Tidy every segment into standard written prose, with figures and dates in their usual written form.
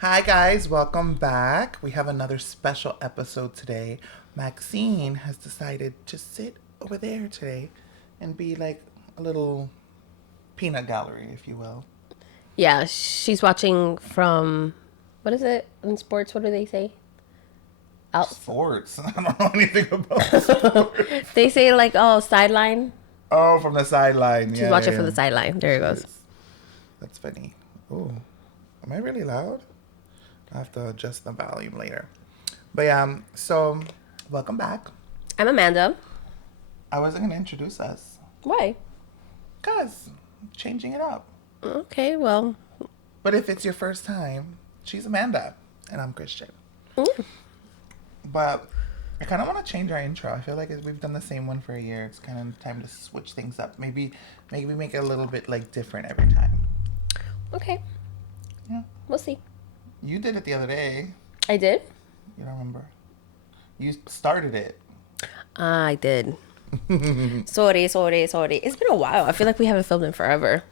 Hi guys, welcome back. We have another special episode today. Maxine has decided to sit over there today and be like a little peanut gallery, if you will. Yeah, she's watching from, what is it in sports? What do they say? Sports. I don't know anything about sports. They say like, oh, sideline. Oh, from the sideline. She's watching from the sideline. There it goes. That's funny. Ooh, am I really loud? I have to adjust the volume later. But yeah, so welcome back. I'm Amanda. I wasn't going to introduce us. Why? Because changing it up. Okay, well. But if it's your first time, she's Amanda and I'm Christian. But I kind of want to change our intro. I feel like we've done the same one for a year. It's kind of time to switch things up. Maybe we make it a little bit like different every time. Okay. Yeah. We'll see. You did it the other day. I did? You don't remember? You started it. I did. Sorry. It's been a while. I feel like we haven't filmed in forever.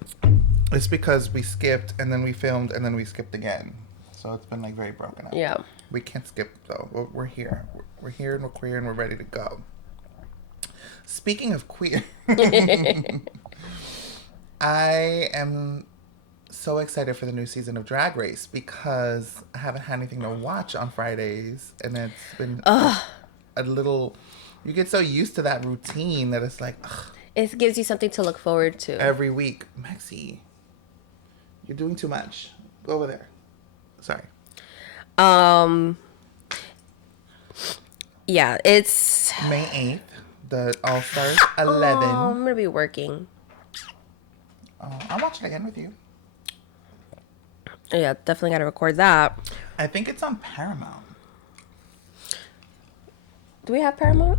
It's because we skipped and then we filmed and then we skipped again. So it's been like very broken up. Yeah. We can't skip though. We're here. We're here and we're queer and we're ready to go. Speaking of queer, I am so excited for the new season of Drag Race because I haven't had anything to watch on Fridays and it's been a little, you get so used to that routine that it's like, It gives you something to look forward to. every week. Maxie, you're doing too much. Go over there. Sorry. Yeah, it's May 8th, the All Stars 11. I'm going to be working. I'll watch it again with you. Yeah, definitely got to record that. I think it's on Paramount. Do we have Paramount?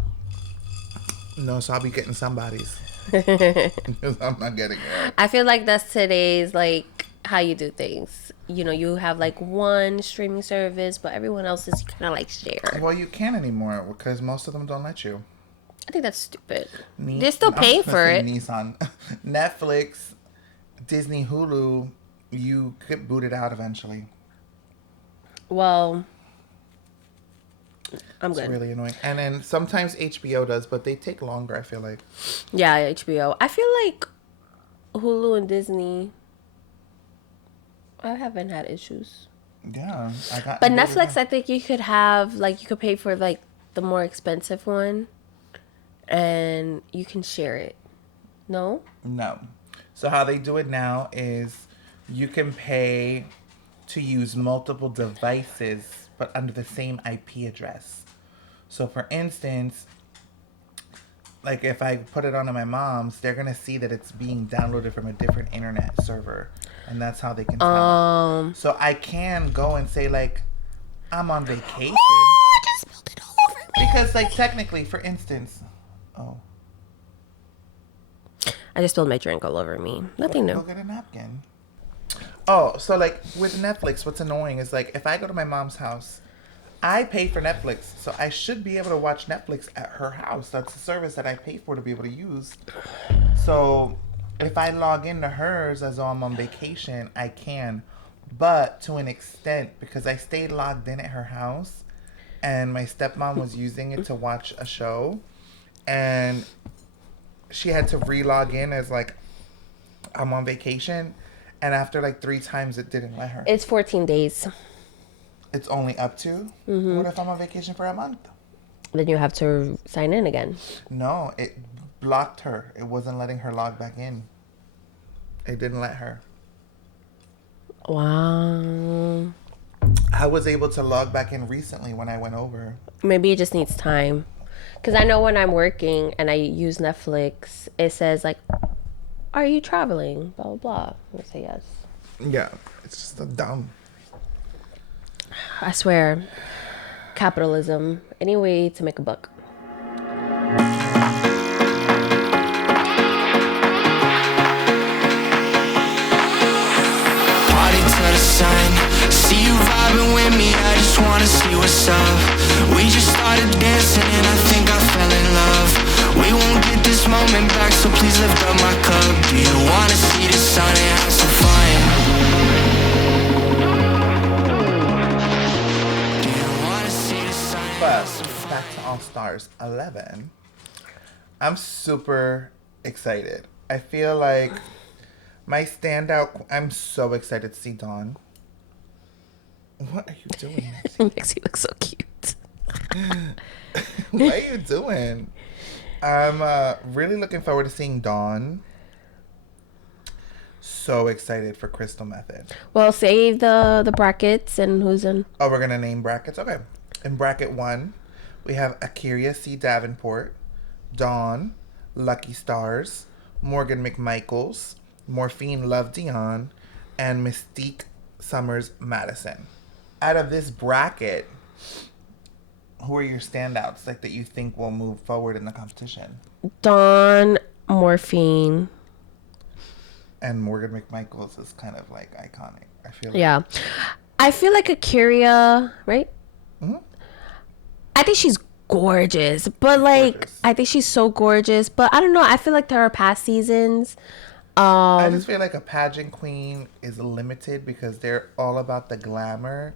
No, so I'll be getting somebody's. I'm not getting it. I feel like that's today's, like, how you do things. You know, you have, like, one streaming service, but everyone else is kind of, like, share. Well, you can't anymore because most of them don't let you. I think that's stupid. They're still paying for it. Nissan, Netflix, Disney, Hulu, you get booted out eventually. Well, I'm It's good. really annoying. And then sometimes HBO does, but they take longer, I feel like. Yeah, HBO. I feel like Hulu and Disney, I haven't had issues. Yeah. But Netflix, I think you could have, like, you could pay for, like, the more expensive one and you can share it. No? No. So how they do it now is you can pay to use multiple devices, but under the same IP address. So for instance, like if I put it onto my mom's, they're going to see that it's being downloaded from a different internet server. And that's how they can tell. So I can go and say like, I'm on vacation. I just spilled it all over me. Because like technically, for instance, I just spilled my drink all over me. Nothing Go new. get a napkin. Oh, so like with Netflix, what's annoying is like if I go to my mom's house, I pay for Netflix, so I should be able to watch Netflix at her house. That's a service that I pay for to be able to use. So if I log into hers as though I'm on vacation, I can, but to an extent because I stayed logged in at her house, and my stepmom was using it to watch a show, and she had to re-log in as like I'm on vacation, and after like 3 times it didn't let her. It's 14 days. It's only up to? What if I'm on vacation for a month? Then you have to sign in again. No, it blocked her. It wasn't letting her log back in. It didn't let her. Wow. I was able to log back in recently when I went over. Maybe it just needs time. Because I know when I'm working and I use Netflix, it says like, are you traveling? Blah, blah, blah. I say yes. Yeah, it's just a dumb. I swear, capitalism, any way to make a buck. Party to the sun. See you vibing with me, I just wanna see what's up. We just started dancing and I think I fell in love. We won't get this moment back, so please lift up my cup. Do you wanna see the sun and have some fun? All Stars 11. I'm super excited. I feel like my standout. I'm so excited to see Dawn. What are you doing? It makes you look so cute. What are you doing? I'm really looking forward to seeing Dawn. So excited for Crystal Method. Well, save the brackets and who's in. Oh, we're gonna name brackets. Okay. In bracket 1, we have Akiria C. Davenport, Dawn, Lucky Stars, Morgan McMichaels, Morphine Love Dion, and Mystique Summers Madison. Out of this bracket, who are your standouts, like that you think will move forward in the competition? Dawn, Morphine. And Morgan McMichaels is kind of like iconic. I feel like. Yeah. I feel like Akiria, right? Mm-hmm. I think she's gorgeous, but like Gorgeous. I think she's so gorgeous, but I don't know. I feel like there are past seasons. I just feel like a pageant queen is limited because they're all about the glamour.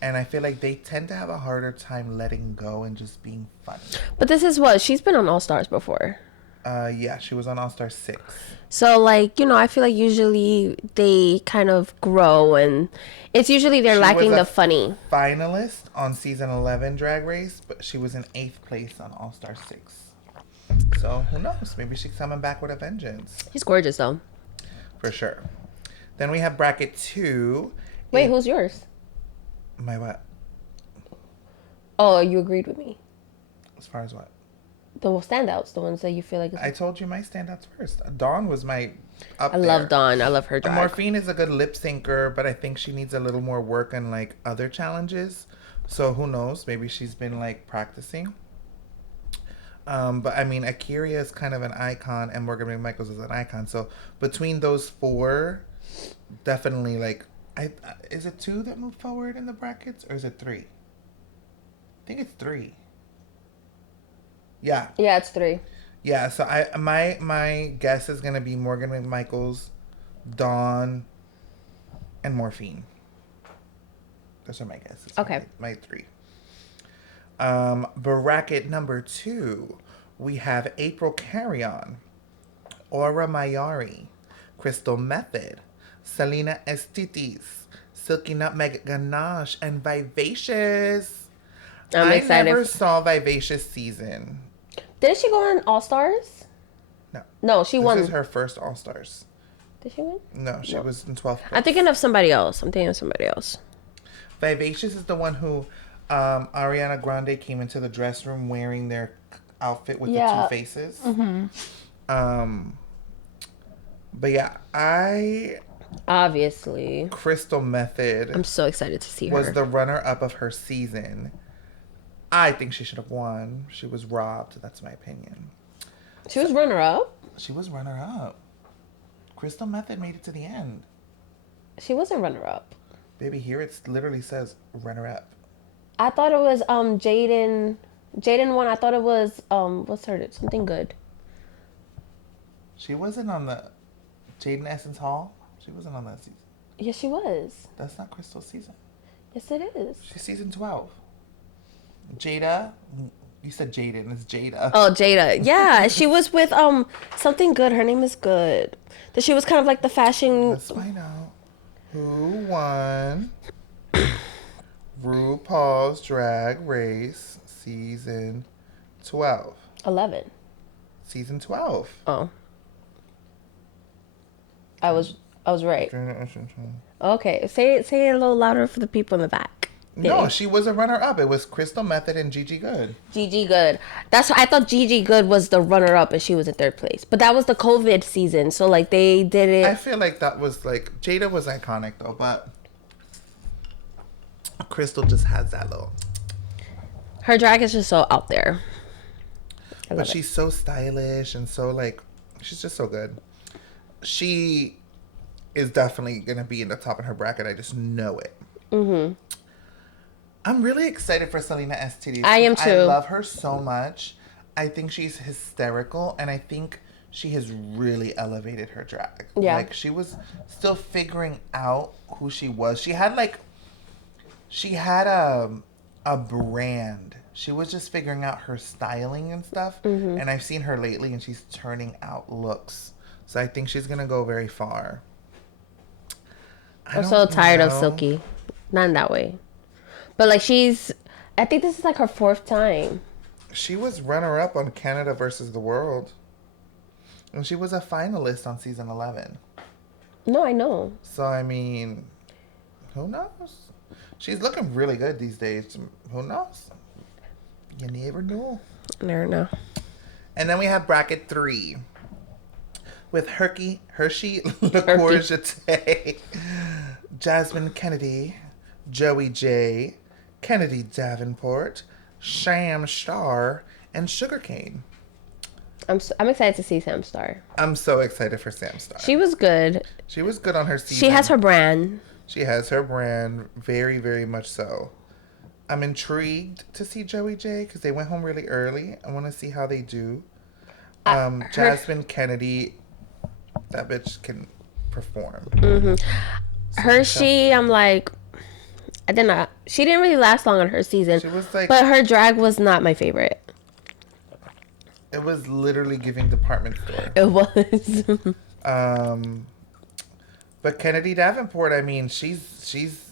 And I feel like they tend to have a harder time letting go and just being funny. But this is what she's been on All Stars before. Yeah, she was on All Star 6. So like, I feel like usually they kind of grow and it's usually they're She lacking was the a funny. Finalist on season 11 Drag Race, but she was in 8th place on All Star 6. So who knows? Maybe she's coming back with a vengeance. She's gorgeous though. For sure. Then we have bracket 2. Wait, who's yours? My what? Oh, you agreed with me. As far as what? The standouts, the ones that you feel like. I told you my standouts first. Dawn was my up I there. love Dawn. I love her drag. Morphine is a good lip syncer, but I think she needs a little more work on like other challenges. So who knows? Maybe she's been like practicing. But I mean, Akiria is kind of an icon, and Morgan McMichaels is an icon. So between those 4, definitely like, is it 2 that move forward in the brackets, or is it 3? I think it's 3. Yeah. Yeah, it's 3. Yeah, so my guess is gonna be Morgan McMichaels, Dawn, and Morphine. Those are my guesses. Okay. My 3. Bracket number 2, we have April Carrion, Aura Mayari, Crystal Method, Selena Estitis, Silky Nutmeg Ganache, and Vivacious. I'm excited. I never saw Vivacious season. Did she go on All Stars? No. No, she won. This is her first All Stars. Did she win? No, she was in 12th place. I'm thinking of somebody else. Vivacious is the one who Ariana Grande came into the dress room wearing their outfit with the 2 faces. Mm-hmm. But yeah, Obviously. Crystal Method I'm so excited to see her. was the runner-up of her season. I think she should have won. She was robbed. That's my opinion. She was runner-up? She was runner-up. Crystal Method made it to the end. She wasn't runner-up. Baby, here it literally says runner-up. I thought it was Jaden. Jaden won. I thought it was what's her something good. She wasn't on the Jaden Essence Hall. She wasn't on that season. Yes, she was. That's not Crystal's season. Yes, it is. She's season 12. Jada, you said Jaden. It's Jada. Oh, Jada. Yeah, she was with something good. Her name is good. That she was kind of like the fashion. Let's find out who won RuPaul's Drag Race season 12. 11. Season 12. Oh. I was right. Okay, say it a little louder for the people in the back. No, she was a runner-up. It was Crystal Method and Gigi Good. Gigi Good. That's what I thought. Gigi Good was the runner-up, and she was in 3rd place. But that was the COVID season, so like they did it. I feel like that was like Jada was iconic though, but Crystal just has that little. Her drag is just so out there. But she's so stylish and so like, she's just so good. She is definitely gonna be in the top of her bracket. I just know it. Mm-hmm. I'm really excited for Selena STD. I am too. I love her so much. I think she's hysterical, and I think she has really elevated her drag. Yeah. Like, she was still figuring out who she was. She had a brand. she was just figuring out her styling and stuff. Mm-hmm. And I've seen her lately, and she's turning out looks. So I think she's gonna go very far. I'm so tired of Silky. Not in that way. But like I think this is like her 4th time. She was runner-up on Canada versus the World. And she was a finalist on season 11. No, I know. So, I mean, who knows? She's looking really good these days. Who knows? You never know. Never know. And then we have bracket 3. With Hershey LaCourgette, Jasmine Kennedy, Joey J, Kennedy Davenport, Sham Star, and Sugarcane. I'm excited to see Sam Star. I'm so excited for Sam Star. She was good. She was good on her season. She has her brand. She has her brand, very, very much so. I'm intrigued to see Joey J because they went home really early. I want to see how they do. Jasmine Kennedy, that bitch can perform. Mm-hmm. Hershey, I'm like, she didn't really last long on her season. She was like, but her drag was not my favorite. It was literally giving department store. It was. But Kennedy Davenport, I mean, she's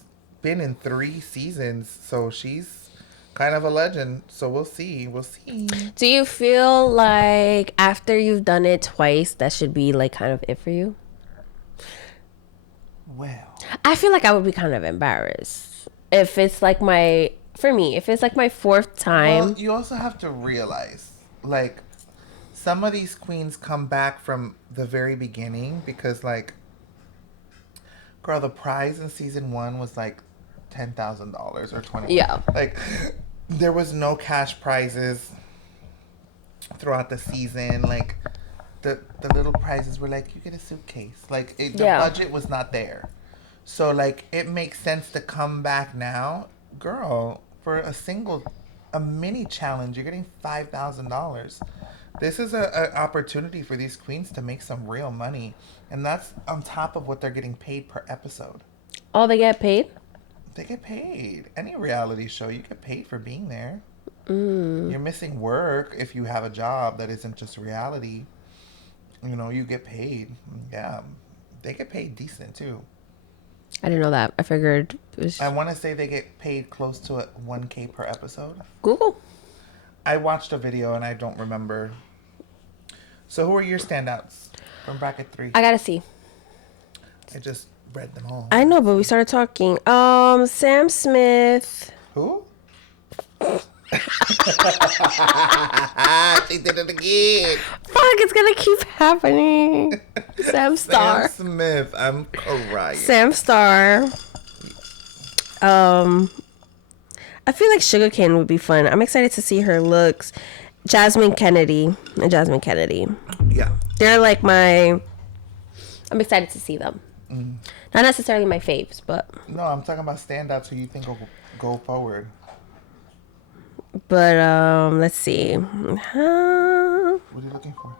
been in 3 seasons, so she's kind of a legend. So we'll see. Do you feel like after you've done it twice, that should be like kind of it for you? Well, I feel like I would be kind of embarrassed if it's like my 4th time. well, you also have to realize, like, some of these queens come back from the very beginning because, like, girl, the prize in season 1 was like $10,000 or $20,000. Yeah. Like, there was no cash prizes throughout the season. Like, the little prizes were like, you get a suitcase. Like, the budget was not there. So, like, it makes sense to come back now. Girl, for a mini challenge, you're getting $5,000. This is an opportunity for these queens to make some real money. And that's on top of what they're getting paid per episode. Oh, they get paid? They get paid. Any reality show, you get paid for being there. Mm. You're missing work if you have a job that isn't just reality. You know, you get paid. Yeah. They get paid decent, too. I didn't know that. I figured it was... I want to say they get paid close to $1K per episode. Google. I watched a video and I don't remember. So who are your standouts from bracket 3? I gotta see. I just read them all. I know, but we started talking. Sam Smith. Who? She did it again. Fuck, it's gonna keep happening. Sam Star. Sam Smith. I'm crying. Sam Star. I feel like Sugarcane would be fun. I'm excited to see her looks. Jasmine Kennedy. Yeah. They're like I'm excited to see them. Mm. Not necessarily my faves, but... No, I'm talking about standouts who you think will go forward. But, let's see. What are you looking for?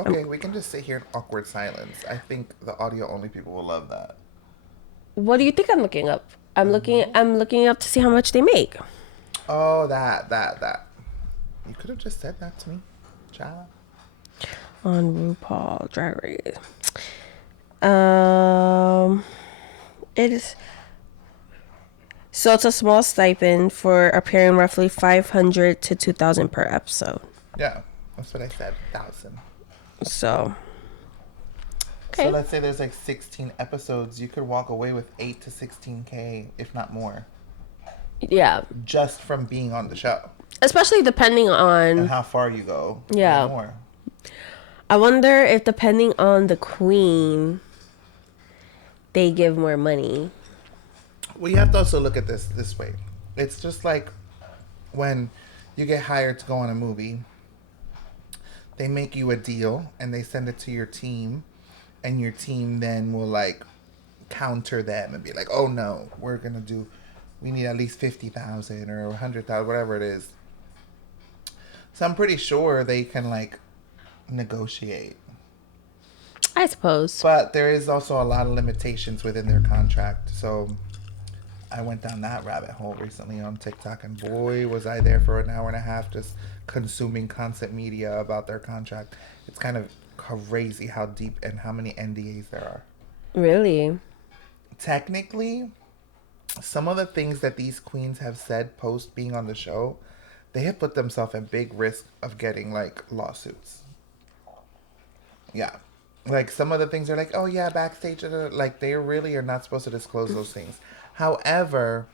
Okay, we can just sit here in awkward silence. I think the audio-only people will love that. What do you think I'm looking up? I'm looking up to see how much they make. Oh, that. You could have just said that to me, child. On RuPaul Drag Race. It is... So it's a small stipend for appearing roughly $500 to $2,000 per episode. Yeah, that's what I said, 1,000. So... Okay. So let's say there's like 16 episodes. You could walk away with 8 to 16K, if not more. Yeah. Just from being on the show. Especially depending on... And how far you go. Yeah. More. I wonder if depending on the queen, they give more money. Well, you have to also look at this way. It's just like when you get hired to go on a movie. They make you a deal and they send it to your team. And your team then will like counter them and be like, oh no, we need at least 50,000 or 100,000, whatever it is. So I'm pretty sure they can like negotiate. I suppose. But there is also a lot of limitations within their contract. So I went down that rabbit hole recently on TikTok, and boy, was I there for an hour and a half just consuming constant media about their contract. It's kind of crazy how deep and how many NDAs there are. Really? Technically, some of the things that these queens have said post being on the show, they have put themselves at big risk of getting like lawsuits. Yeah. Like some of the things are like, oh yeah, backstage, like they really are not supposed to disclose those things. However,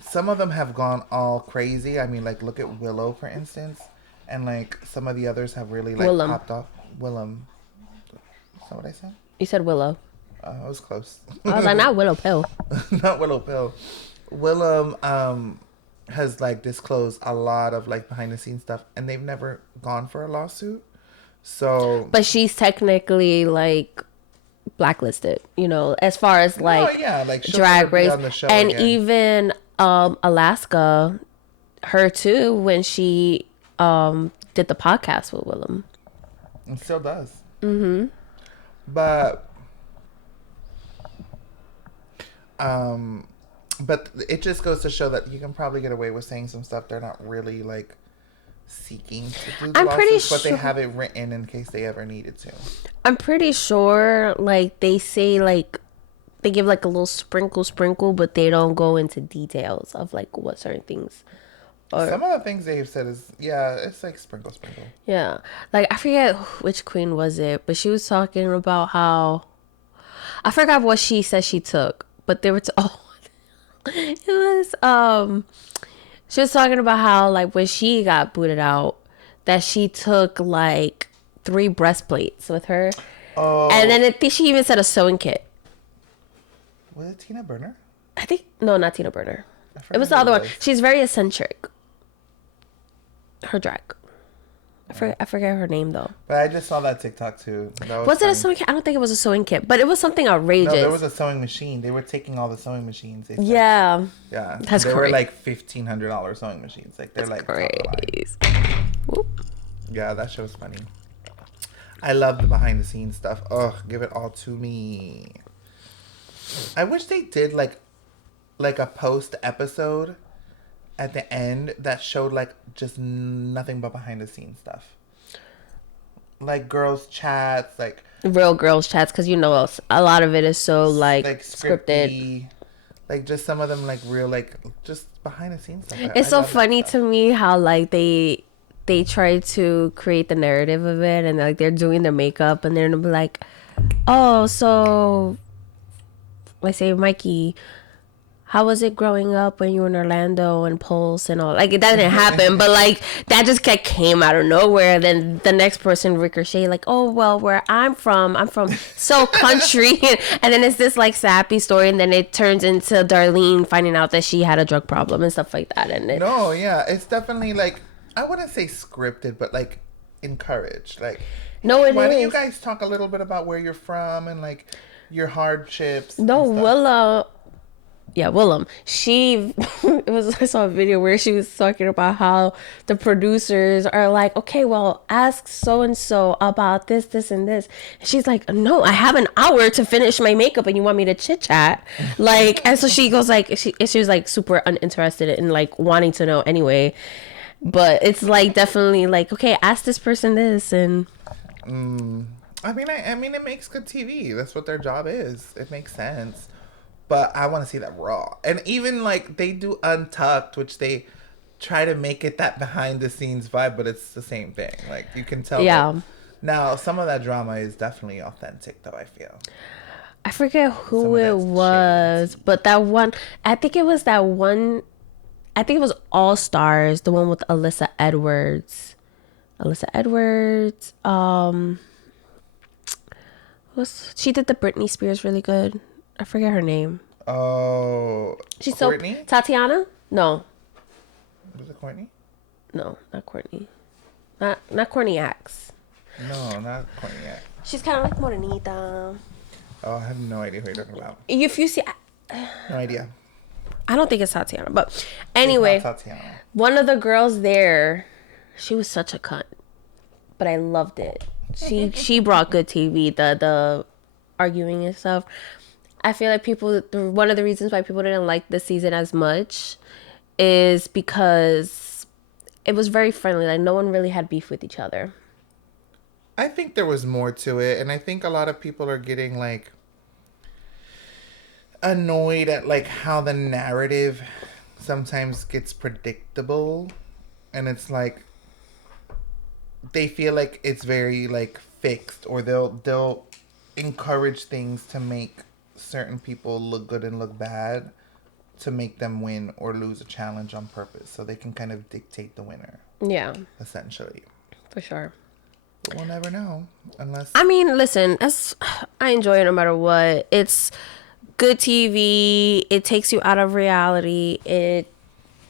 some of them have gone all crazy. I mean, like look at Willow for instance, and like some of the others have really like Willem. popped off. Willem. Is that what I said? You said Willow. I was close. I was like, not Willow Pill. Not Willow Pill. Willem has like disclosed a lot of like behind the scenes stuff, and they've never gone for a lawsuit. So, But she's technically like blacklisted, you know, as far as like, oh yeah, like she'll Drag never be Race, on the show and again. even Alaska, her too, when she did the podcast with Willem. It still does. Mm-hmm. But it just goes to show that you can probably get away with saying some stuff they're not really like seeking to do the I'm pretty lawsuits, but they sure- have it written in case they ever needed to. I'm pretty sure like they say like they give like a little sprinkle, but they don't go into details of like what certain things. Some of the things they have said is, yeah, it's like sprinkle. Yeah, like I forget which queen was it, but she was talking about how I forgot what she said she took, but they were it was she was talking about how like when she got booted out that she took like 3 breastplates with her, and then I think she even said a sewing kit. Was it Tina Burner? I think no, not Tina Burner. I It was the forgot other who one. it was. She's very eccentric. Her drag. I forget her name though. But I just saw that TikTok too. That Was it a funny. sewing kit? I don't think it was a sewing kit, but it was something outrageous. No, there was a sewing machine. They were taking all the sewing machines. They said. Yeah. Yeah. That's They were crazy. like $1,500 sewing machines. Like they're like top of line. Crazy. Whoop. Yeah, that show's funny. I love the behind the scenes stuff. Ugh, give it all to me. I wish they did like a post episode at the end that showed like just nothing but behind the scenes stuff. Like girls chats, like Real girls chats, because you know a lot of it is so like scripted. scripty. Like just some of them like real like just behind the scenes stuff. It's so love that funny stuff. to me how like they try to create the narrative of it, and like they're doing their makeup and they're gonna be like, oh, so let's say Mikey, how was it growing up when you were in Orlando and Pulse and all? Like, that didn't happen, but like that just came out of nowhere. Then the next person ricochet like, oh well, where I'm from so country, and then it's this like sappy story, and then it turns into Darlene finding out that she had a drug problem and stuff like that. And No, yeah, it's definitely like I wouldn't say scripted, but like encouraged. Like, No, it why don't you is. guys talk a little bit about where you're from and like your hardships? No, and stuff? Willem. I saw a video where she was talking about how the producers are like, okay, well, ask so and so about this, and this. And she's like, no, I have an hour to finish my makeup, and you want me to chit chat, like. And so she goes like, she was like super uninterested in like wanting to know anyway. But it's like definitely like, okay, ask this person this, and I mean, it makes good TV. That's what their job is. It makes sense. But I want to see that raw. And even like they do Untucked, which they try to make it that behind the scenes vibe, but it's the same thing. Like you can tell. Yeah. Now some of that drama is definitely authentic, though. I feel. I forget Some who of it that's was, but that one, I think it was All Stars, the one with Alyssa Edwards. She did the Britney Spears really good. I forget her name. Oh, She's Courtney? so Tatiana? No, Was it Courtney? not Courtney. Not Courtney Axe. No, not Courtney yet. She's kind of like Morenita. Oh, I have no idea who you're talking about. If you see, No idea. I don't think it's Tatiana, but anyway, It's not Tatiana. one of the girls there, she was such a cunt, but I loved it. She brought good TV, the arguing and stuff. I feel like one of the reasons why people didn't like this season as much is because it was very friendly. Like, no one really had beef with each other. I think there was more to it, and I think a lot of people are getting like annoyed at like how the narrative sometimes gets predictable, and it's like they feel like it's very like fixed, or they'll encourage things to make certain people look good and look bad to make them win or lose a challenge on purpose, so they can kind of dictate the winner. Yeah, Essentially. for sure. But we'll never know unless. I mean, listen, I enjoy it no matter what. It's good TV. It takes you out of reality.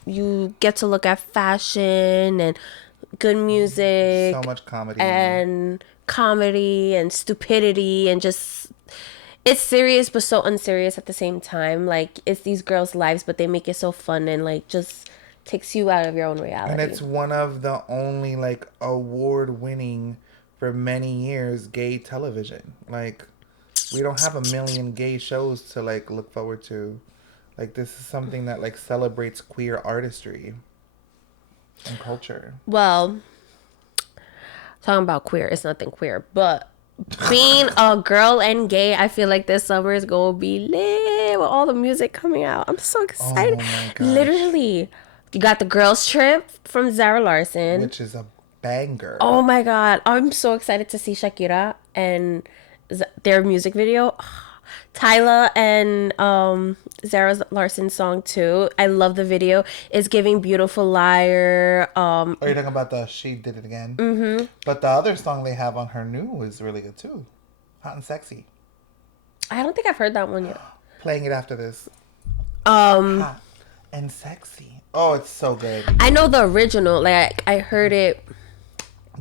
You get to look at fashion and good music. So much comedy. And comedy and stupidity and just it's serious but so unserious at the same time. Like, it's these girls' lives, but they make it so fun and like just takes you out of your own reality. And it's one of the only like award-winning for many years gay television. Like, we don't have a million gay shows to like look forward to. Like, this is something that like celebrates queer artistry and culture. Well, talking about queer, it's nothing queer, but being a girl and gay, I feel like this summer is gonna be lit with all the music coming out. I'm so excited. Oh my gosh. Literally, you got the Girls Trip from Zara Larsson, Which is a banger. oh my god, I'm so excited to see Shakira and their music video. Tyla and Zara Larson's song too. I love the video. It's giving Beautiful Liar. Are you talking about the She Did It Again? Mm-hmm. But the other song they have on her new is really good too. Hot and Sexy. I don't think I've heard that one yet. Playing it after this. Hot and Sexy. Oh, it's so good. I know the original. Like, I heard it.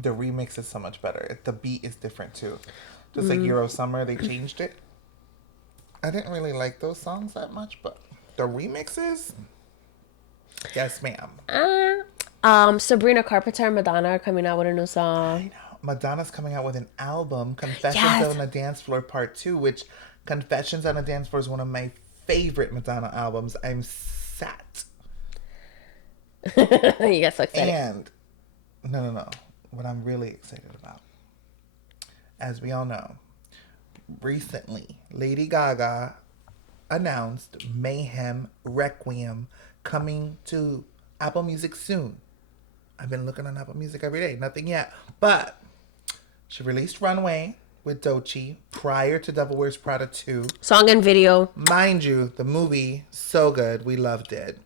The remix is so much better. The beat is different too. Just like Euro Summer, they changed it. I didn't really like those songs that much, but the remixes, yes, ma'am. Sabrina Carpenter and Madonna are coming out with a new I song. know. Madonna's coming out with an album, Confessions Yes. on a Dance Floor Part 2, which Confessions on a Dance Floor is one of my favorite Madonna albums. I'm sat. You got so excited. And, no. What I'm really excited about, as we all know, recently, Lady Gaga announced Mayhem Requiem coming to Apple Music soon. I've been looking on Apple Music every day. Nothing yet. But she released Runway with Doechii prior to Devil Wears Prada 2. Song and video. Mind you, the movie, so good. We loved it.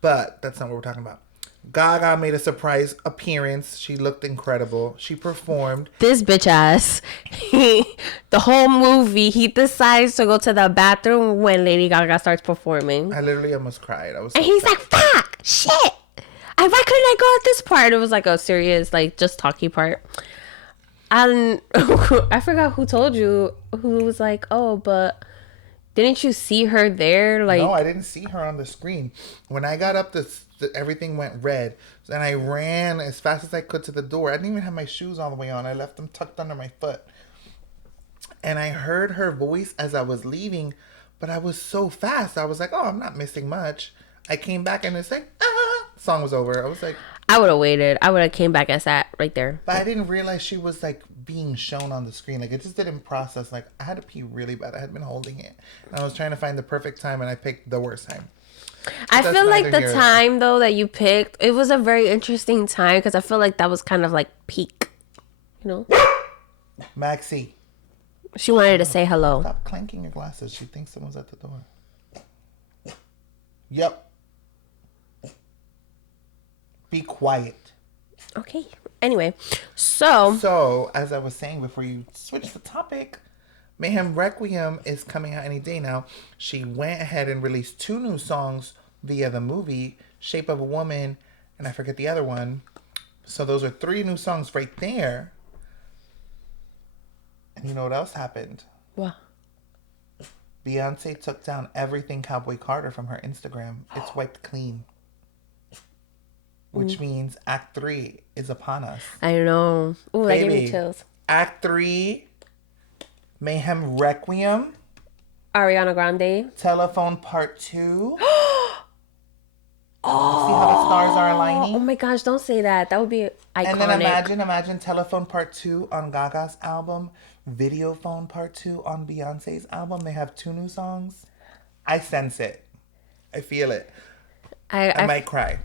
But that's not what we're talking about. Gaga made a surprise appearance. She looked incredible. She performed. This bitch ass. The whole movie, he decides to go to the bathroom when Lady Gaga starts performing. I literally almost cried. I was And he's like, fuck, shit. Why couldn't I go at this part? It was like a serious, like, just talky part. And I forgot who told you, who was like, oh, but didn't you see her there? Like, no, I didn't see her on the screen. When I got up, everything went red. And I ran as fast as I could to the door. I didn't even have my shoes all the way on. I left them tucked under my foot. And I heard her voice as I was leaving, but I was so fast. I was like, oh, I'm not missing much. I came back and it's like, song was over. I was like, I would have waited. I would have came back and sat right there. but I didn't realize she was like being shown on the screen. Like, it just didn't process. Like, I had to pee really bad. I had been holding it. And I was trying to find the perfect time and I picked the worst time. I That's feel like neither the here- time though that you picked, it was a very interesting time because I feel like that was kind of like peak, you know. Maxie, She wanted to say hello. stop clanking your glasses. She thinks someone's at the door. Yep. Be quiet. Okay. Anyway, so So, as I was saying before you switch the topic, Mayhem Requiem is coming out any day now. She went ahead and released 2 new songs via the movie, Shape of a Woman, and I forget the other one. So those are 3 new songs right there. And you know what else happened? well, Beyonce took down everything Cowboy Carter from her Instagram. It's wiped clean. Which means Act 3 is upon us. I know. Ooh, that gave me Baby. chills. Act 3, Mayhem Requiem. Ariana Grande. Telephone Part 2. See how the stars are aligning? Oh my gosh, don't say that. That would be iconic. And then imagine Telephone Part 2 on Gaga's album, Video Phone Part 2 on Beyonce's album. They have 2 new songs. I sense it. I feel it. I might cry.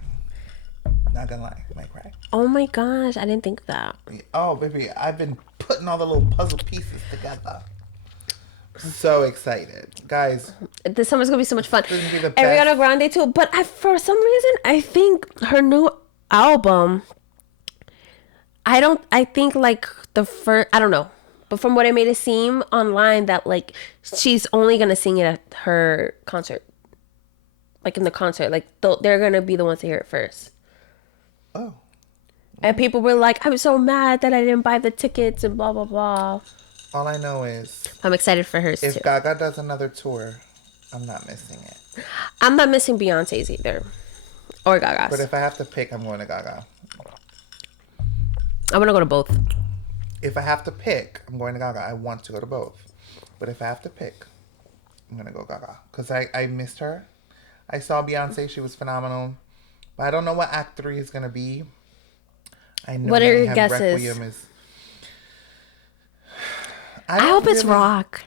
Not gonna lie, I might cry. Oh my gosh, I didn't think of that. Oh, baby, I've been putting all the little puzzle pieces together. So excited. Guys. This summer's gonna be so much fun. This is gonna be the best. Ariana Grande too. But for some reason, I think her new album, I think like the first, I don't know. But from what I made it seem online, that like she's only gonna sing it at her concert. Like in the concert. Like they're gonna be the ones to hear it first. Oh. And people were like, I'm so mad that I didn't buy the tickets and blah, blah, blah. All I know is I'm excited for hers if too. Gaga does another tour, I'm not missing it. I'm not missing Beyonce's either. Or Gaga's. But if I have to pick, I'm going to Gaga. I'm going to go to both. If I have to pick, I'm going to Gaga. I want to go to both. But if I have to pick, I'm going to go Gaga. Because I missed her. I saw Beyonce. She was phenomenal. But I don't know what Act 3 is going to be. I know what are your Mayhem guesses? Requiem is... I hope it's rock.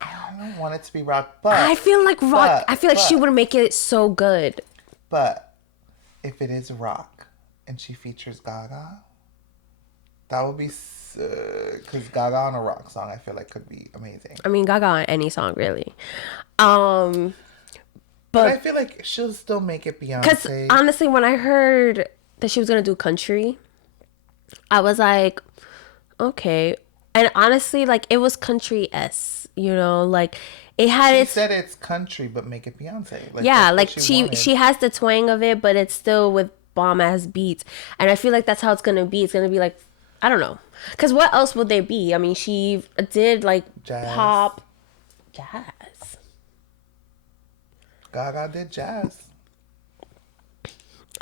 I don't want it to be rock, but... I feel like rock. I feel like she would make it so good. But if it is rock and she features Gaga, that would be sick. Because Gaga on a rock song, I feel like could be amazing. I mean, Gaga on any song, really. But I feel like she'll still make it Beyonce. Because honestly, when I heard that she was going to do country, I was like, okay. And honestly, like, it was country-esque, you know? Like, it had She said it's country, but make it Beyonce. Like, yeah, like, she she has the twang of it, but it's still with bomb-ass beats. And I feel like that's how it's going to be. It's going to be like, I don't know. Because what else would they be? I mean, she did, like, jazz. Pop. Jazz. Gaga did jazz.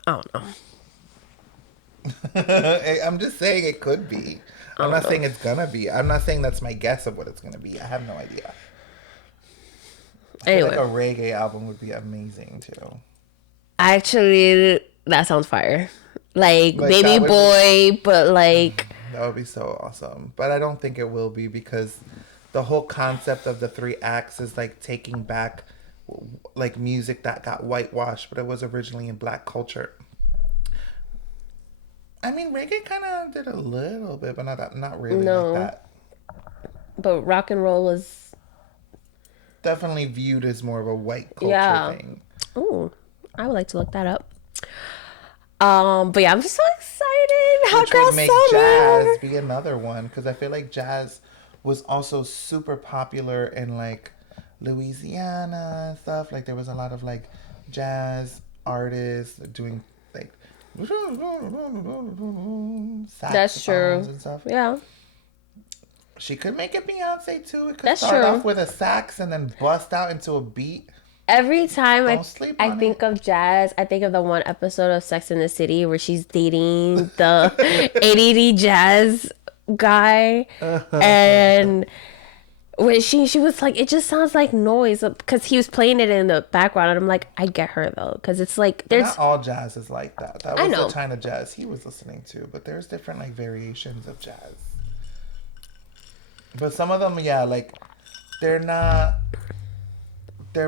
I don't know. I'm just saying it could be. I'm not saying it's gonna be. I'm not saying that's my guess of what it's gonna be. I have no idea. I feel like a reggae album would be amazing too. Actually, that sounds fire. Like Baby Boy, but like... That would be so awesome. But I don't think it will be because the whole concept of the 3 acts is like taking back like music that got whitewashed, but it was originally in black culture. I mean, reggae kind of did a little bit, but not really like that. But rock and roll was definitely viewed as more of a white culture thing. Ooh, I would like to look that up. But yeah, I'm just so excited. Hot Girl make Summer. Jazz be another one because I feel like jazz was also super popular in like Louisiana and stuff. Like there was a lot of like jazz artists doing like that's true and stuff. Yeah, she could make it Beyonce too. It could start off with a sax and then bust out into a beat. Every time I think of jazz, I think of the one episode of Sex and the City where she's dating the ADD jazz guy, and when she was like, it just sounds like noise because he was playing it in the background, and I'm like, I get her though, because it's like there's not all jazz is like that. That was the kind of jazz he was listening to, but there's different like variations of jazz. But some of them, like they're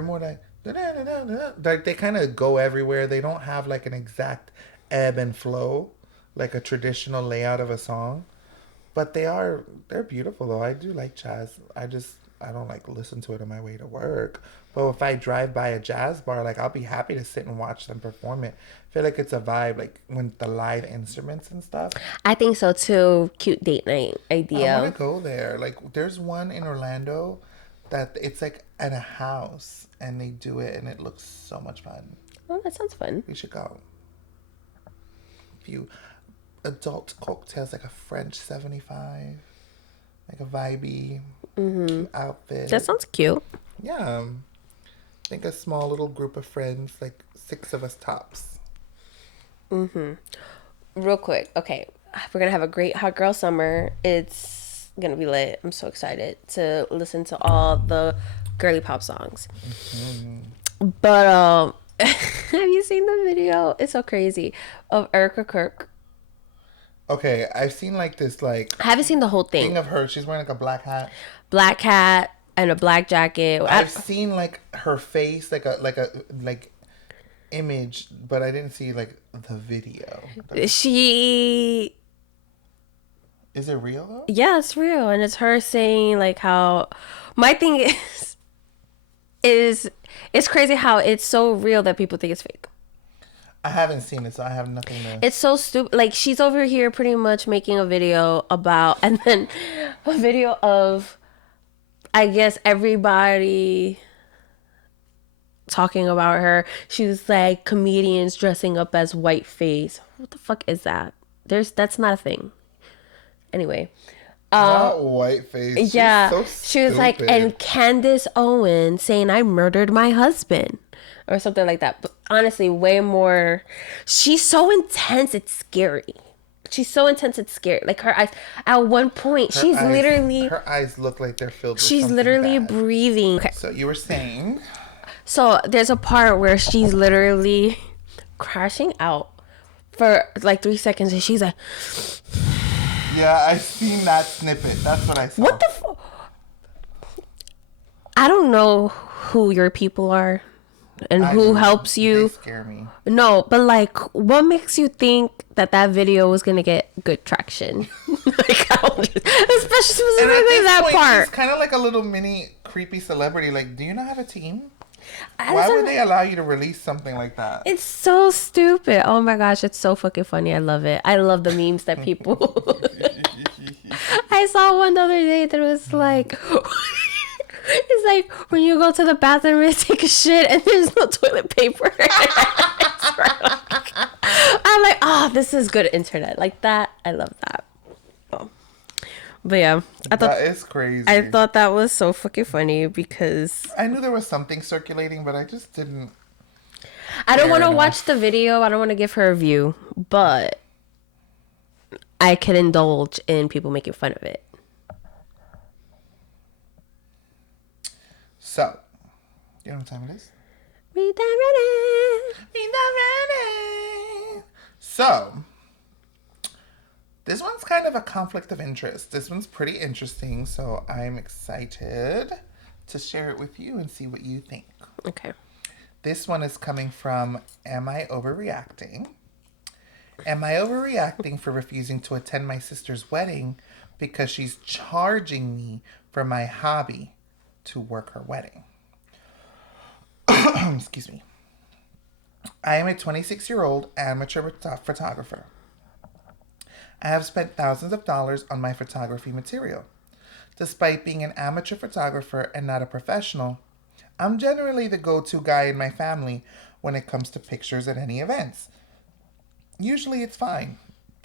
more like they kind of go everywhere. They don't have like an exact ebb and flow like a traditional layout of a song. But they're beautiful though. I do like jazz. I don't like listen to it on my way to work. But if I drive by a jazz bar, like I'll be happy to sit and watch them perform it. I feel like it's a vibe, like when the live instruments and stuff. I think so too. Cute date night idea. I want to go there. Like there's one in Orlando that it's like at a house and they do it and it looks so much fun. Oh, that sounds fun. We should go. A few adult cocktails, like a French 75, like a vibey outfit. That sounds cute. Yeah. I think a small little group of friends, like 6 of us tops. Real quick. Okay. We're going to have a great hot girl summer. It's going to be lit. I'm so excited to listen to all the girly pop songs. But have you seen the video? It's so crazy of Erika Kirk. Okay, I've seen like this like I haven't seen the whole thing. thing of her. She's wearing like a black hat. Black hat and a black jacket. I've seen like her face, like image, but I didn't see like the video. She. Is it real though? Yeah, it's real, and it's her saying like how. My thing is it's crazy how it's so real that people think it's fake. I haven't seen it, so I have nothing to... It's so stupid. Like, she's over here pretty much making a video about, and then a video of, I guess, everybody talking about her. She was like, comedians dressing up as whiteface. What the fuck is that? That's not a thing. Anyway. Not whiteface. Yeah. So she was like, and Candace Owen saying, I murdered my husband. Or something like that. But honestly, way more. She's so intense, it's scary. She's so intense, it's scary. Like her eyes. At one point, her eyes look like they're filled with she's literally bad. breathing. Okay. So you were saying? So there's a part where she's literally crashing out for like 3 seconds, and she's like, yeah, I've seen that snippet. That's what I saw. what the I don't know who your people are. And who helps you? They scare me. No, but like, what makes you think that video was gonna get good traction? Like, especially specifically that part. She's kind of like a little mini creepy celebrity. Like, do you not have a team? Why would they allow you to release something like that? It's so stupid. Oh my gosh, it's so fucking funny. I love it. I love the memes that people. I saw one the other day that was like. It's like when you go to the bathroom and take a shit and there's no toilet paper. I'm like, oh, this is good internet. Like that. I love that. Oh. But yeah, I thought that is crazy. I thought that was so fucking funny because I knew there was something circulating, but I just didn't. I don't want to watch the video. I don't want to give her a view, but I can indulge in people making fun of it. So, you know what time it is? Read that ready. Read that ready. So, this one's kind of a conflict of interest. This one's pretty interesting, so I'm excited to share it with you and see what you think. Okay. This one is coming from Am I Overreacting? Am I overreacting for refusing to attend my sister's wedding because she's charging me for my hobby to work her wedding? Excuse me. I am a 26-year-old amateur photographer. I have spent thousands of dollars on my photography material. Despite being an amateur photographer and not a professional, I'm generally the go-to guy in my family when it comes to pictures at any events. Usually it's fine.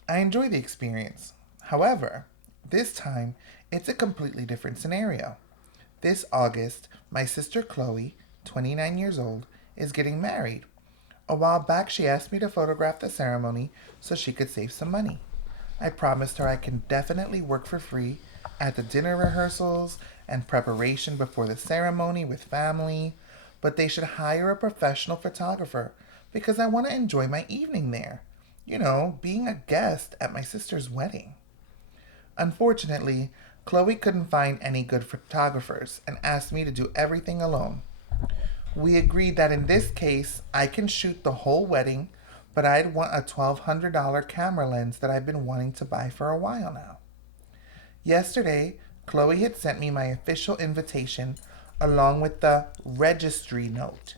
I enjoy the experience. However, this time, it's a completely different scenario. This August, my sister Chloe, 29 years old, is getting married. A while back, she asked me to photograph the ceremony so she could save some money. I promised her I can definitely work for free at the dinner rehearsals and preparation before the ceremony with family, but they should hire a professional photographer because I want to enjoy my evening there. You know, being a guest at my sister's wedding. Unfortunately, Chloe couldn't find any good photographers and asked me to do everything alone. We agreed that in this case, I can shoot the whole wedding, but I'd want a $1,200 camera lens that I've been wanting to buy for a while now. Yesterday, Chloe had sent me my official invitation along with the registry note.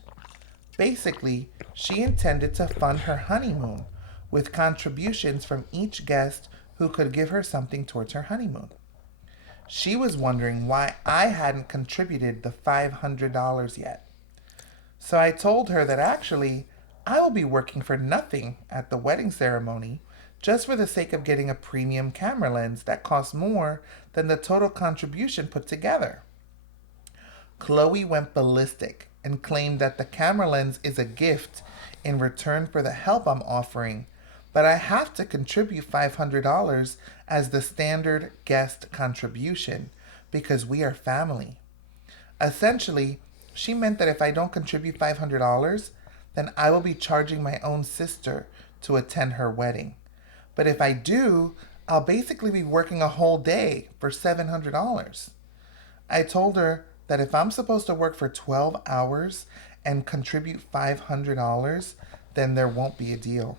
Basically, she intended to fund her honeymoon with contributions from each guest who could give her something towards her honeymoon. She was wondering why I hadn't contributed the $500 yet. So I told her that actually, I will be working for nothing at the wedding ceremony just for the sake of getting a premium camera lens that costs more than the total contribution put together. Chloe went ballistic and claimed that the camera lens is a gift in return for the help I'm offering, but I have to contribute $500 as the standard guest contribution because we are family. Essentially, she meant that if I don't contribute $500, then I will be charging my own sister to attend her wedding. But if I do, I'll basically be working a whole day for $700. I told her that if I'm supposed to work for 12 hours and contribute $500, then there won't be a deal.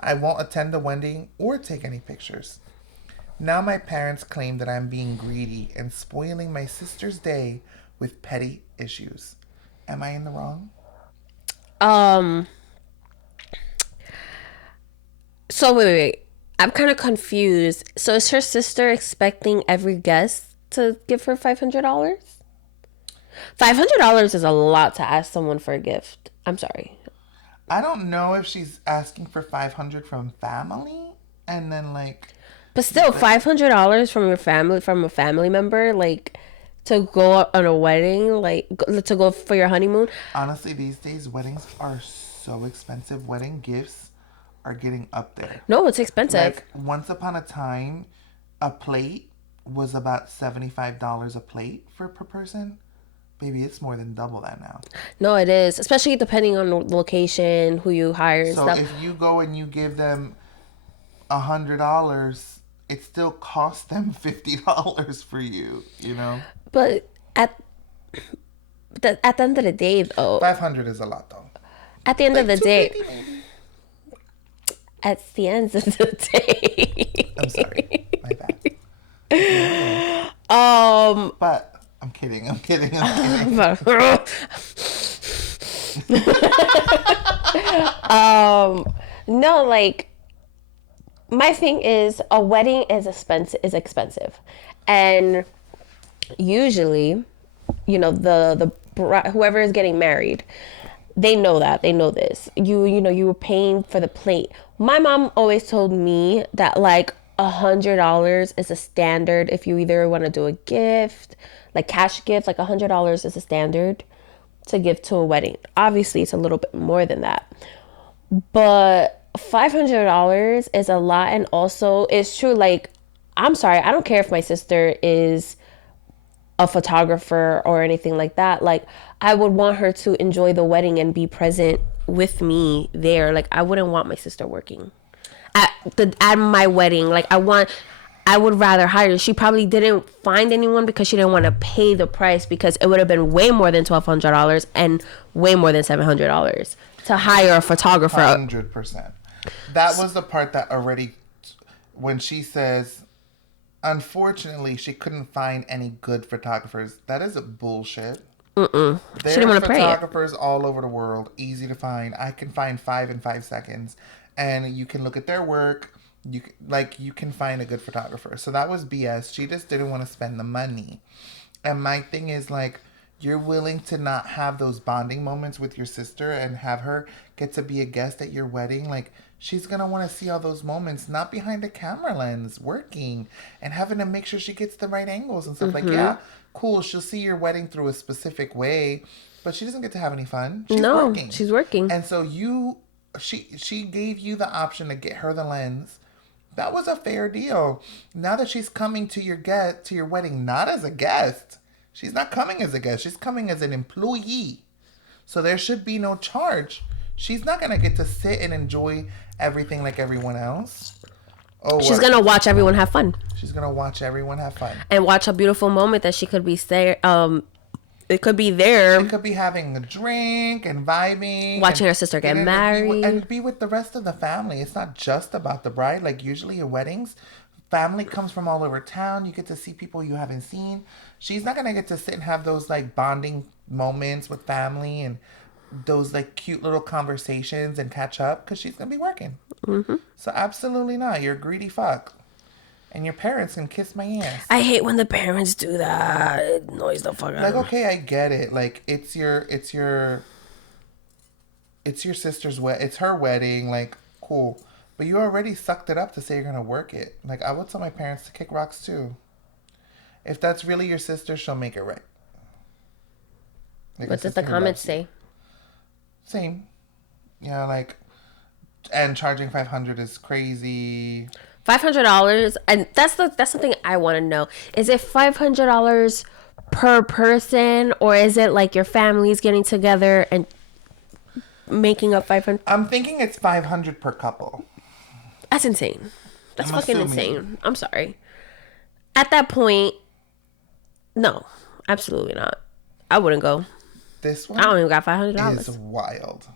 I won't attend the wedding or take any pictures. Now my parents claim that I'm being greedy and spoiling my sister's day with petty issues. Am I in the wrong? So wait. I'm kind of confused. So is her sister expecting every guest to give her $500? $500 is a lot to ask someone for a gift. I'm sorry. I don't know if she's asking for 500 from family and then like, But still, $500 from your family, from a family member, like to go on a wedding, like to go for your honeymoon. honestly, these days weddings are so expensive. Wedding gifts are getting up there. No, it's expensive. Like once upon a time, a plate was about $75 a plate per person. Baby, it's more than double that now. No, it is, especially depending on the location, who you hire, and So stuff. if you go and you give them $100, it still costs them $50 for you. You know, But at the end of the day, though, 500 is a lot though. at the end of the day, 250 maybe. at the end of the day, I'm sorry, my bad. But I'm kidding. No, like my thing is a wedding is expensive, and usually, you know, the whoever is getting married, they know this. You know, you were paying for the plate. My mom always told me that like $100 is a standard if you either want to do a gift, like cash gift, like $100 is a standard to give to a wedding. Obviously, it's a little bit more than that, but $500 is a lot. And also, it's true. Like, I'm sorry, I don't care if my sister is a photographer or anything like that. Like, I would want her to enjoy the wedding and be present with me there. Like, I wouldn't want my sister working at my wedding. Like, I would rather hire. She probably didn't find anyone because she didn't want to pay the price, because it would have been way more than $1,200 and way more than $700 to hire a photographer. 100%. That was the part that already, when she says, unfortunately, she couldn't find any good photographers. That is a bullshit. There She didn't are want to pay it. photographers all over the world, easy to find. I can find 5 in 5 seconds, and you can look at their work. You can find a good photographer. So that was BS. She just didn't want to spend the money. And my thing is, like, you're willing to not have those bonding moments with your sister and have her get to be a guest at your wedding. Like, she's going to want to see all those moments, not behind a camera lens, working and having to make sure she gets the right angles and stuff. Like, yeah, cool, she'll see your wedding through a specific way, but she doesn't get to have any fun. She's working. And so she gave you the option to get her the lens. That was a fair deal. Now that she's coming to your wedding, not as a guest. She's not coming as a guest. She's coming as an employee. So there should be no charge. She's not going to get to sit and enjoy everything like everyone else. She's going to watch everyone have fun. She's going to watch everyone have fun. And watch a beautiful moment that she could be it could be there. She could be having a drink and vibing. Watching her sister get married. And be with the rest of the family. It's not just about the bride. Like, usually at weddings, family comes from all over town. You get to see people you haven't seen. She's not going to get to sit and have those, like, bonding moments with family and those, like, cute little conversations and catch up, because she's going to be working. Mm-hmm. So absolutely not. You're a greedy fuck. And your parents can kiss my ass. I hate when the parents do that. It annoys the fuck out of me. Like, okay, I get it. Like, it's your sister's it's her wedding. Like, cool. But you already sucked it up to say you're gonna work it. Like, I would tell my parents to kick rocks too. If that's really your sister, she'll make it right. Like, what does the comments say? Same. Yeah, like, and charging $500 is crazy. $500, and that's something I want to know. Is it $500 per person, or is it like your family's getting together and making up 500? I'm thinking it's 500 per couple. That's insane. That's I'm fucking assuming. insane. I'm sorry. At that point, no, absolutely not. I wouldn't go. This I one don't even got is $500. wild.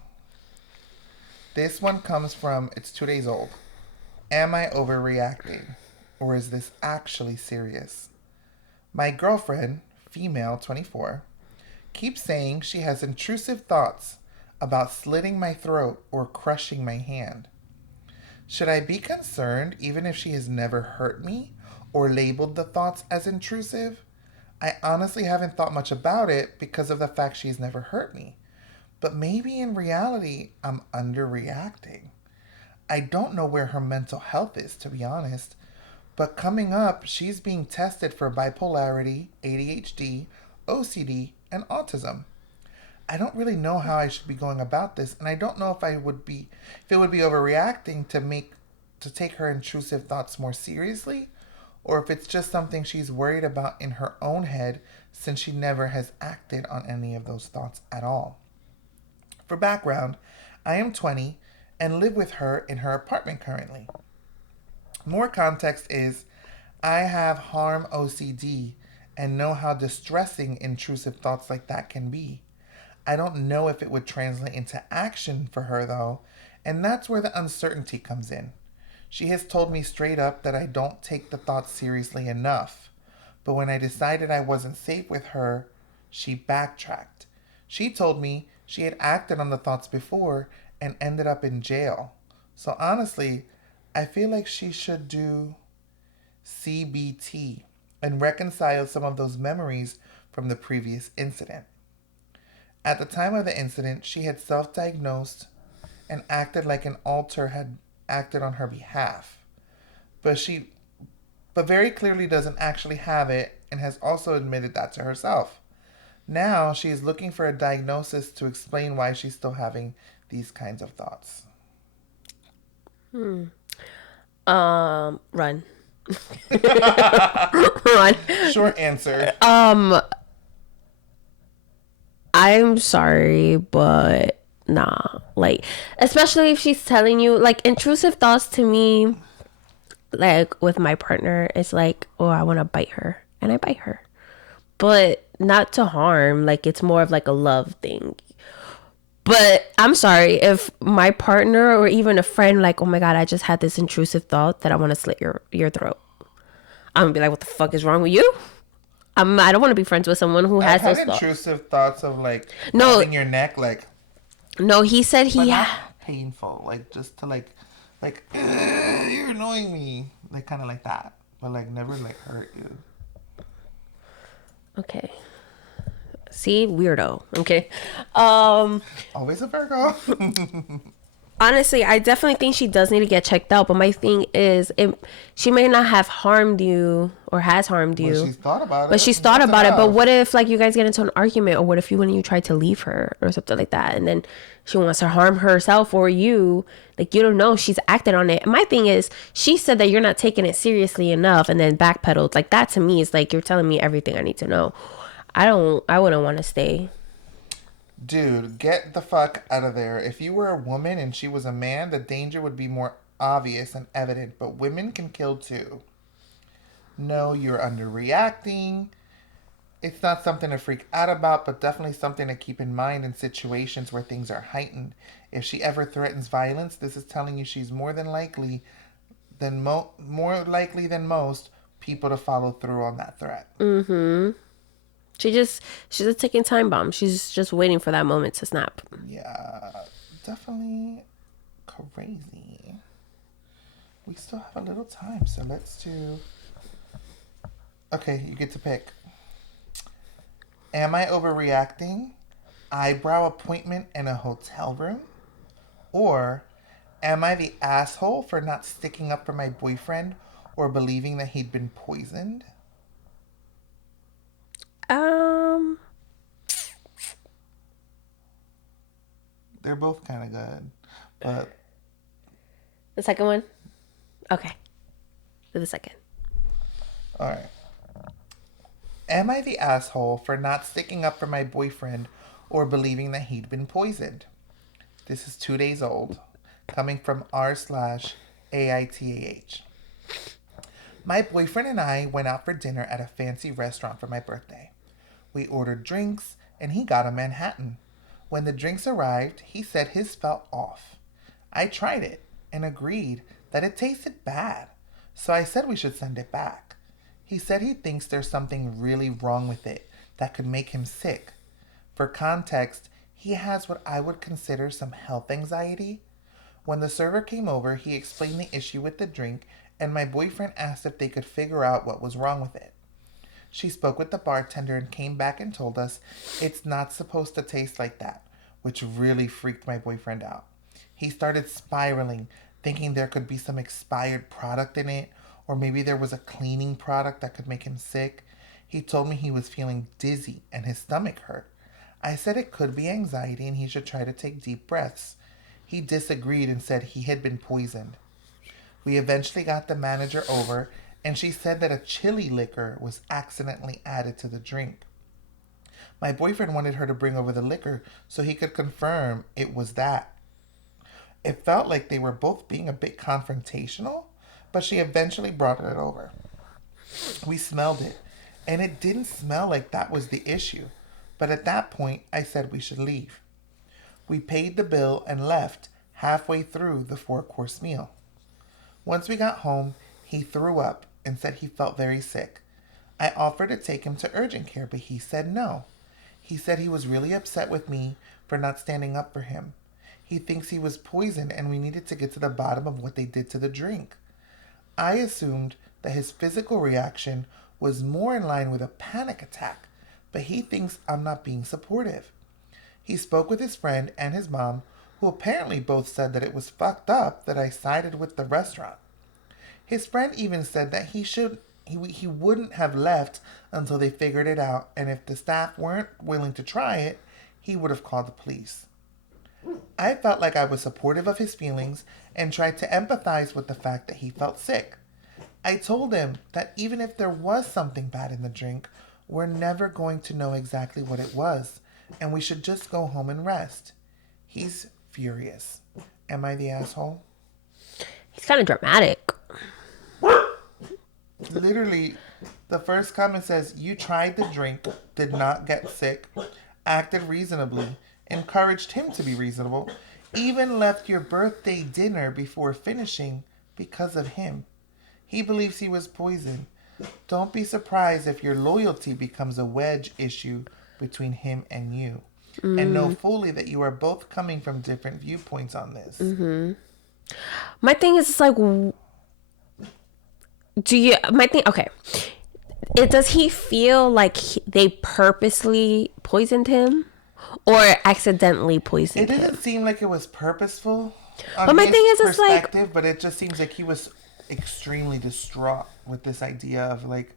This one comes from, it's 2 days old. Am I overreacting? Or is this actually serious? My girlfriend, female 24, keeps saying she has intrusive thoughts about slitting my throat or crushing my hand. Should I be concerned even if she has never hurt me or labeled the thoughts as intrusive? I honestly haven't thought much about it because of the fact she's never hurt me. But maybe in reality, I'm underreacting. I don't know where her mental health is, to be honest. But coming up, she's being tested for bipolarity, ADHD, OCD, and autism. I don't really know how I should be going about this, and I don't know if it would be overreacting to take her intrusive thoughts more seriously, or if it's just something she's worried about in her own head since she never has acted on any of those thoughts at all. For background, I am 20 and live with her in her apartment currently. More context is I have harm OCD and know how distressing intrusive thoughts like that can be. I don't know if it would translate into action for her though, and that's where the uncertainty comes in. She has told me straight up that I don't take the thoughts seriously enough, but when I decided I wasn't safe with her, she backtracked. She told me she had acted on the thoughts before and ended up in jail. So honestly, I feel like she should do CBT and reconcile some of those memories from the previous incident. At the time of the incident, she had self diagnosed and acted like an alter had acted on her behalf. But she but very clearly doesn't actually have it and has also admitted that to herself. Now she is looking for a diagnosis to explain why she's still having these kinds of thoughts. Run. Run. Short answer. I'm sorry, but nah. Like, especially if she's telling you, like, intrusive thoughts to me, like, with my partner, it's like, oh, I want to bite her. And I bite her. But not to harm. Like, it's more of like a love thing. But I'm sorry, if my partner or even a friend, like, oh my God, I just had this intrusive thought that I want to slit your throat. I'm gonna be like, what the fuck is wrong with you? I don't want to be friends with someone who I've has had those thoughts. intrusive thoughts of like No. grabbing your neck, like, No, he said but he. not painful, like just to like you're annoying me, like kind of like that, but like never like hurt you. Okay. See, weirdo. Okay. Always a Virgo. Honestly, I definitely think she does need to get checked out. But my thing is, she may not have harmed you or has harmed you. But she's thought about it. But she's thought about it. But what if, like, you guys get into an argument, or what if you try to leave her or something like that, and then she wants to harm herself or you? Like, you don't know. She's acted on it. My thing is, she said that you're not taking it seriously enough, and then backpedaled. Like, that to me is like you're telling me everything I need to know. I wouldn't want to stay. Dude, get the fuck out of there. If you were a woman and she was a man, the danger would be more obvious and evident, but women can kill too. No, you're underreacting. It's not something to freak out about, but definitely something to keep in mind in situations where things are heightened. If she ever threatens violence, this is telling you she's more likely than most people to follow through on that threat. She's a ticking time bomb. She's just waiting for that moment to snap. Yeah, definitely crazy. We still have a little time, so let's do... Okay, you get to pick. Am I overreacting? Eyebrow appointment in a hotel room? Or am I the asshole for not sticking up for my boyfriend or believing that he'd been poisoned? They're both kind of good, but... The second one? Okay. Do the second. Alright. Am I the asshole for not sticking up for my boyfriend or believing that he'd been poisoned? This is 2 days old, coming from r/AITAH. My boyfriend and I went out for dinner at a fancy restaurant for my birthday. We ordered drinks, and he got a Manhattan. When the drinks arrived, he said his felt off. I tried it and agreed that it tasted bad, so I said we should send it back. He said he thinks there's something really wrong with it that could make him sick. For context, he has what I would consider some health anxiety. When the server came over, he explained the issue with the drink, and my boyfriend asked if they could figure out what was wrong with it. She spoke with the bartender and came back and told us it's not supposed to taste like that, which really freaked my boyfriend out. He started spiraling, thinking there could be some expired product in it, or maybe there was a cleaning product that could make him sick. He told me he was feeling dizzy and his stomach hurt. I said it could be anxiety and he should try to take deep breaths. He disagreed and said he had been poisoned. We eventually got the manager over, and she said that a chili liquor was accidentally added to the drink. My boyfriend wanted her to bring over the liquor so he could confirm it was that. It felt like they were both being a bit confrontational, but she eventually brought it over. We smelled it, and it didn't smell like that was the issue, but at that point I said we should leave. We paid the bill and left halfway through the 4-course meal. Once we got home, he threw up and said he felt very sick. I offered to take him to urgent care, but he said no. He said he was really upset with me for not standing up for him. He thinks he was poisoned and we needed to get to the bottom of what they did to the drink. I assumed that his physical reaction was more in line with a panic attack, but he thinks I'm not being supportive. He spoke with his friend and his mom, who apparently both said that it was fucked up that I sided with the restaurant. His friend even said that he wouldn't have left until they figured it out, and if the staff weren't willing to try it, he would have called the police. I felt like I was supportive of his feelings and tried to empathize with the fact that he felt sick. I told him that even if there was something bad in the drink, we're never going to know exactly what it was, and we should just go home and rest. He's furious. Am I the asshole? He's kind of dramatic. Literally, the first comment says, you tried the drink, did not get sick, acted reasonably, encouraged him to be reasonable, even left your birthday dinner before finishing because of him. He believes he was poisoned. Don't be surprised if your loyalty becomes a wedge issue between him and you. And know fully that you are both coming from different viewpoints on this. Mm-hmm. My thing is, it's like, okay. Does he feel like they purposely poisoned him or accidentally poisoned him? It didn't seem like it was purposeful. But my thing is, it's like, but it just seems like he was extremely distraught with this idea of like,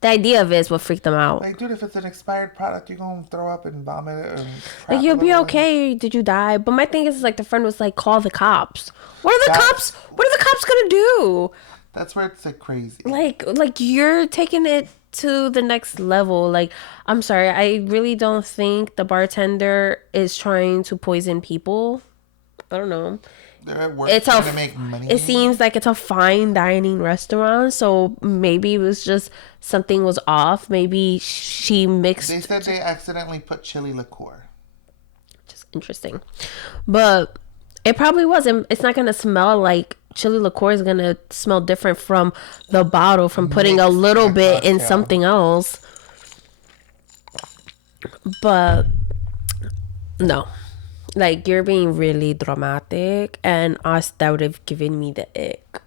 the idea of it is what freaked them out. like, dude, if it's an expired product, you're gonna throw up and vomit it. Like, you'll be okay. Did you die? But my thing is, like, the friend was like, call the cops. What are the cops gonna do? That's where it's like crazy. Like you're taking it to the next level. Like, I'm sorry, I really don't think the bartender is trying to poison people. I don't know. They're at work trying to make money. It seems like it's a fine dining restaurant, so maybe it was just something was off. Maybe she mixed. They said they accidentally put chili liqueur. Just interesting, but it probably wasn't. It's not gonna smell like chili liqueur. Is gonna smell different from the bottle from putting a little bit in something else. But no. Like, you're being really dramatic, and us, that would have given me the ick.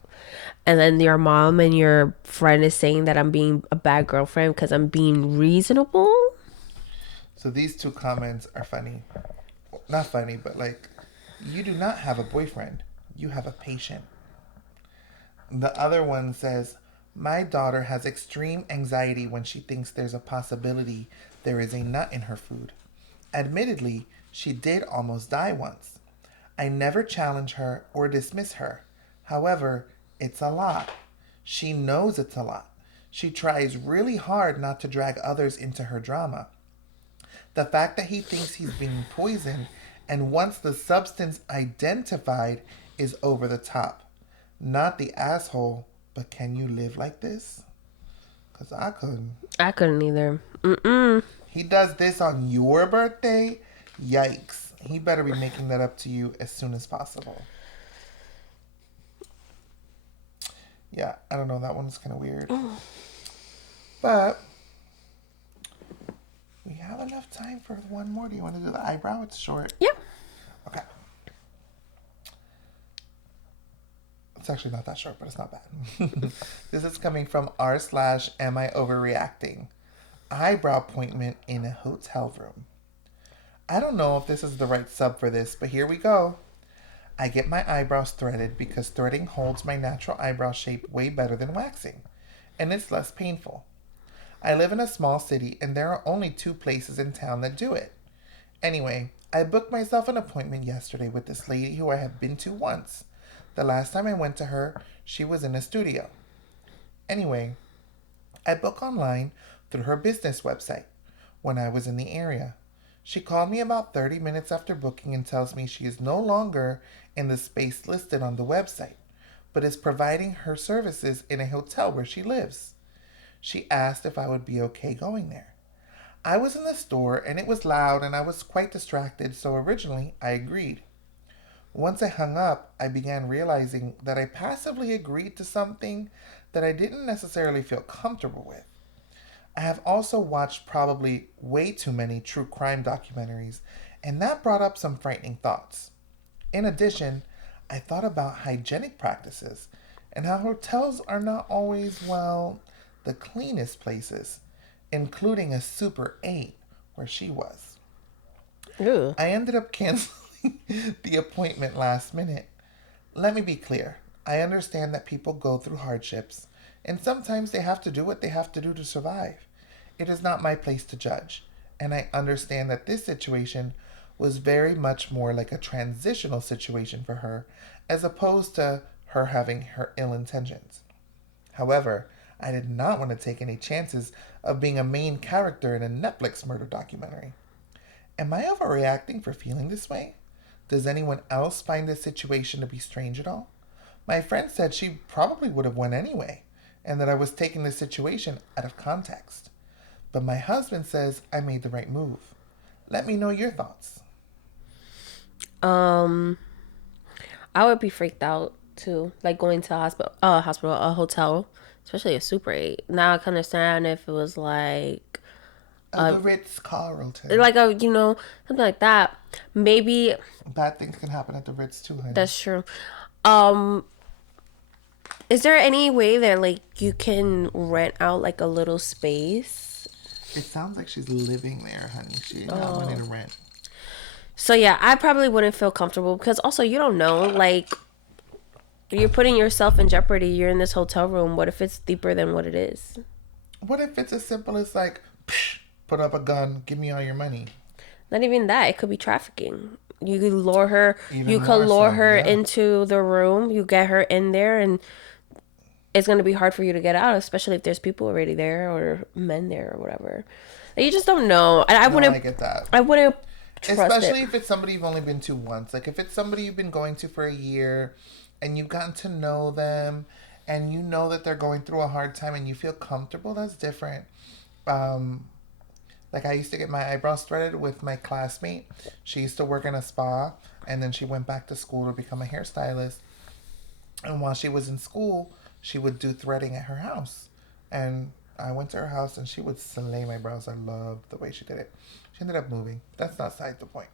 And then your mom and your friend is saying that I'm being a bad girlfriend because I'm being reasonable. So these two comments are funny. Not funny, but like, you do not have a boyfriend. You have a patient. The other one says, my daughter has extreme anxiety when she thinks there's a possibility there is a nut in her food. Admittedly, she did almost die once. I never challenge her or dismiss her. However, it's a lot. She knows it's a lot. She tries really hard not to drag others into her drama. The fact that he thinks he's being poisoned and wants the substance identified is over the top. Not the asshole, but can you live like this? Because I couldn't. I couldn't either. Mm-mm. He does this on your birthday? Yikes. He better be making that up to you as soon as possible. Yeah, I don't know. That one's kind of weird. But we have enough time for one more. Do you want to do the eyebrow? It's short. Yeah. Okay. It's actually not that short, but it's not bad. This is coming from r/am I overreacting? Eyebrow appointment in a hotel room. I don't know if this is the right sub for this, but here we go. I get my eyebrows threaded because threading holds my natural eyebrow shape way better than waxing, and it's less painful. I live in a small city and there are only 2 places in town that do it. Anyway, I booked myself an appointment yesterday with this lady who I have been to once. The last time I went to her, she was in a studio. Anyway, I book online through her business website when I was in the area. She called me about 30 minutes after booking and tells me she is no longer in the space listed on the website, but is providing her services in a hotel where she lives. She asked if I would be okay going there. I was in the store and it was loud and I was quite distracted, so originally I agreed. Once I hung up, I began realizing that I passively agreed to something that I didn't necessarily feel comfortable with. I have also watched probably way too many true crime documentaries, and that brought up some frightening thoughts. In addition, I thought about hygienic practices and how hotels are not always, well, the cleanest places, including a Super 8 where she was. Ew. I ended up canceling the appointment last minute. Let me be clear. I understand that people go through hardships, and sometimes they have to do what they have to do to survive. It is not my place to judge, and I understand that this situation was very much more like a transitional situation for her, as opposed to her having her ill intentions. However, I did not want to take any chances of being a main character in a Netflix murder documentary. Am I overreacting for feeling this way? Does anyone else find this situation to be strange at all? My friend said she probably would have went anyway, and that I was taking the situation out of context. But my husband says I made the right move. Let me know your thoughts. I would be freaked out too, like going to a hotel, especially a Super 8. Now I can understand if it was like The Ritz Carlton. like a something like that. Maybe Bad things can happen at the Ritz too, honey. that's true. Is there any way that like you can rent out like a little space? It sounds like she's living there, honey. She ain't got money to rent. So yeah, I probably wouldn't feel comfortable because also you don't know, like you're putting yourself in jeopardy. You're in this hotel room. What if it's deeper than what it is? What if it's as simple as like, psh, put up a gun, give me all your money? Not even that. It could be trafficking. You could lure her. Even You could more lure so, her yeah. into the room. You get her in there, and it's gonna be hard for you to get out, especially if there's people already there or men there or whatever. Like, you just don't know. And I wouldn't. I get that. I wouldn't trust Especially it. if it's somebody you've only been to once. Like if it's somebody you've been going to for a year and you've gotten to know them and you know that they're going through a hard time and you feel comfortable, that's different. Like I used to get my eyebrows threaded with my classmate. She used to work in a spa and then she went back to school to become a hairstylist. And while she was in school, she would do threading at her house. And I went to her house and she would slay my brows. I loved the way she did it. She ended up moving. That's not side the point.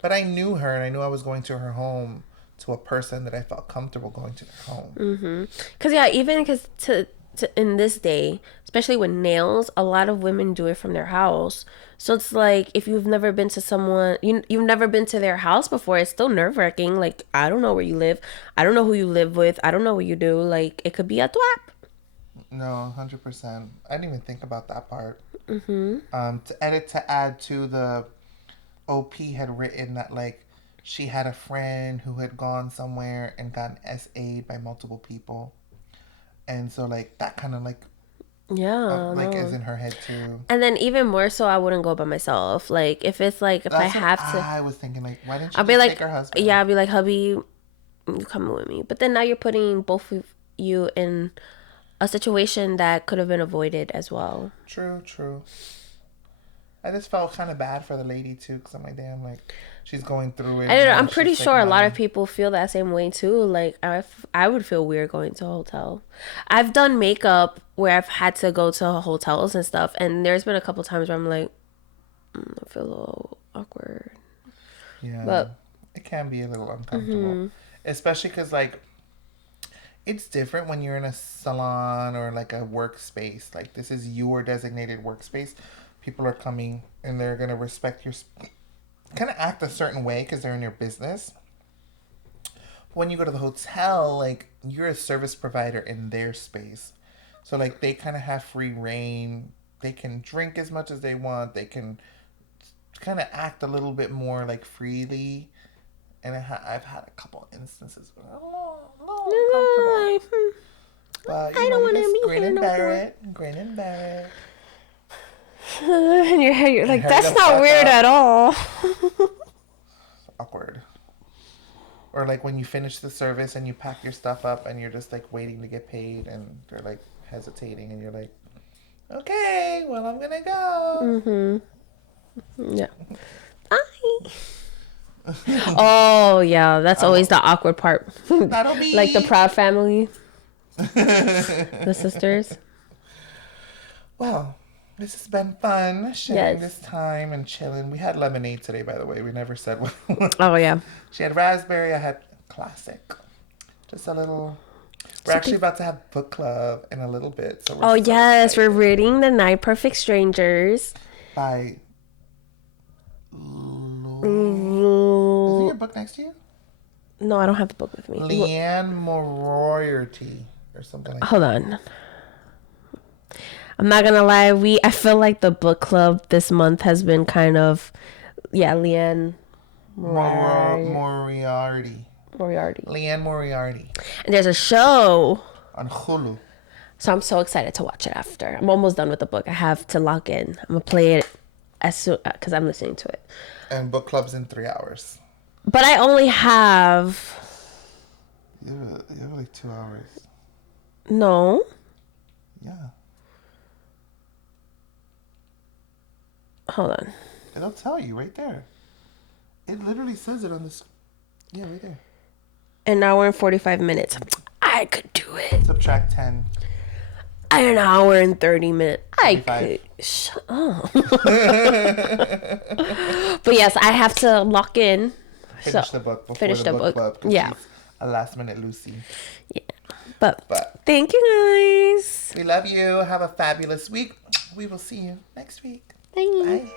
But I knew her and I knew I was going to her home, to a person that I felt comfortable going to their home. Cause yeah, even because to in this day, especially with nails, a lot of women do it from their house. So it's like if you've never been to someone, you've never been to their house before, it's still nerve wracking. Like I don't know where you live, I don't know who you live with, I don't know what you do. Like it could be a twap. No, 100%. I didn't even think about that part. To add to the OP had written that like she had a friend who had gone somewhere and gotten SA'd by multiple people. And so like that kind of like Yeah, like no. is in her head too. And then even more so, I wouldn't go by myself. Like if it's like if I That's what have to, I was thinking, like, why didn't she I'll be just like, take her husband? yeah, I'll be like, hubby, you coming with me. But then now you're putting both of you in a situation that could have been avoided as well. True. I just felt kind of bad for the lady too, because I'm like, damn, like she's going through it. I don't know. and I'm she's, pretty like, sure a lot money. of people feel that same way too. Like I would feel weird going to a hotel. I've done makeup where I've had to go to hotels and stuff, and there's been a couple times where I'm like, I feel a little awkward. Yeah, But it can be a little uncomfortable, especially because like it's different when you're in a salon or like a workspace. Like this is your designated workspace. People are coming and they're gonna respect your, kind of act a certain way because they're in your business. When you go to the hotel, like you're a service provider in their space, so like they kind of have free reign. They can drink as much as they want. They can kind of act a little bit more like freely. And I've had a couple instances where I'm a little uncomfortable. But I you don't know, wanna you just be grin here and no bear more. it, grin and bear In your head, you're like, hurry that's the not fuck weird up. at all. it. Awkward. Or like when you finish the service and you pack your stuff up and you're just like waiting to get paid and they're like hesitating and you're like, okay, well I'm gonna go. Yeah. Bye. Oh yeah, that's always the awkward part. That'll be Like the Proud Family, the sisters. Well, this has been fun sharing Yes. this time and chilling. We had lemonade today, by the way. We never said what. Oh yeah. She had raspberry. I had classic. Just a little. We're actually about to have book club in a little bit. So we're Oh so yes, excited. we're reading The Night Perfect Strangers. By. Isn't your book next to you? No, I don't have the book with me. Leanne Moriarty or something like that. Hold on. I'm not gonna lie. I feel like the book club this month has been kind of, Leanne Moriarty. Moriarty. Leanne Moriarty And there's a show, on Hulu. so I'm so excited to watch it after. I'm almost done with the book. I have to log in. I'm gonna play it as soon because I'm listening to it. And book club's in 3 hours. But I only have You have like 2 hours. no. Yeah. Hold on. It'll tell you right there. It literally says it on this. Yeah, right there. An hour and 45 minutes. I could do it. Subtract 10. An hour and 30 minutes. I 35. could. Shut up. But yes, I have to lock in. Finish the book before finish the the book book. club. 'Cause Yeah. she's a last minute Lucy. Yeah. But But thank you guys. we love you. Have a fabulous week. We will see you next week. Bye. Bye.